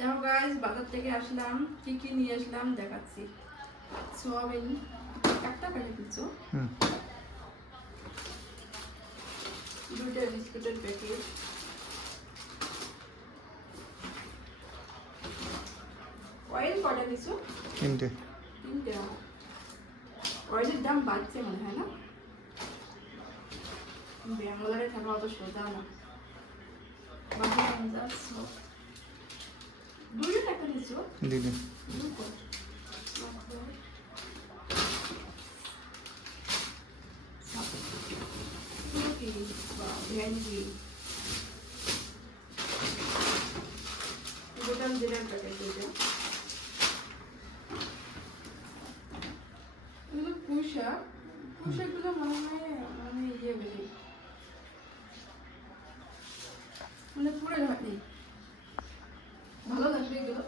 দেখো গাইস, বাজার থেকে আসলাম, কি কি নিয়ে আসলাম দেখাচ্ছি। সোয়াবিন একটা প্যাকেট দিচ্ছো, দুটো বিস্কুটের প্যাকেট, অয়েল কটা দিচ্ছো? তিনটে। অয়েলের দাম বাড়ছে মনে হয় না? ব্যাঙ্গালোরে থাকা অত সোজা না। দুটো টাকা দিচ্ছো? দিদি ভেন্ডি গোটাম জিরার প্যাকেট দুটো, এগুলো পুঁইশাকগুলো মনে হয় মানে ইয়ে বেশি, মানে পুরো হয়নি, ভালো লাগবে এগুলো।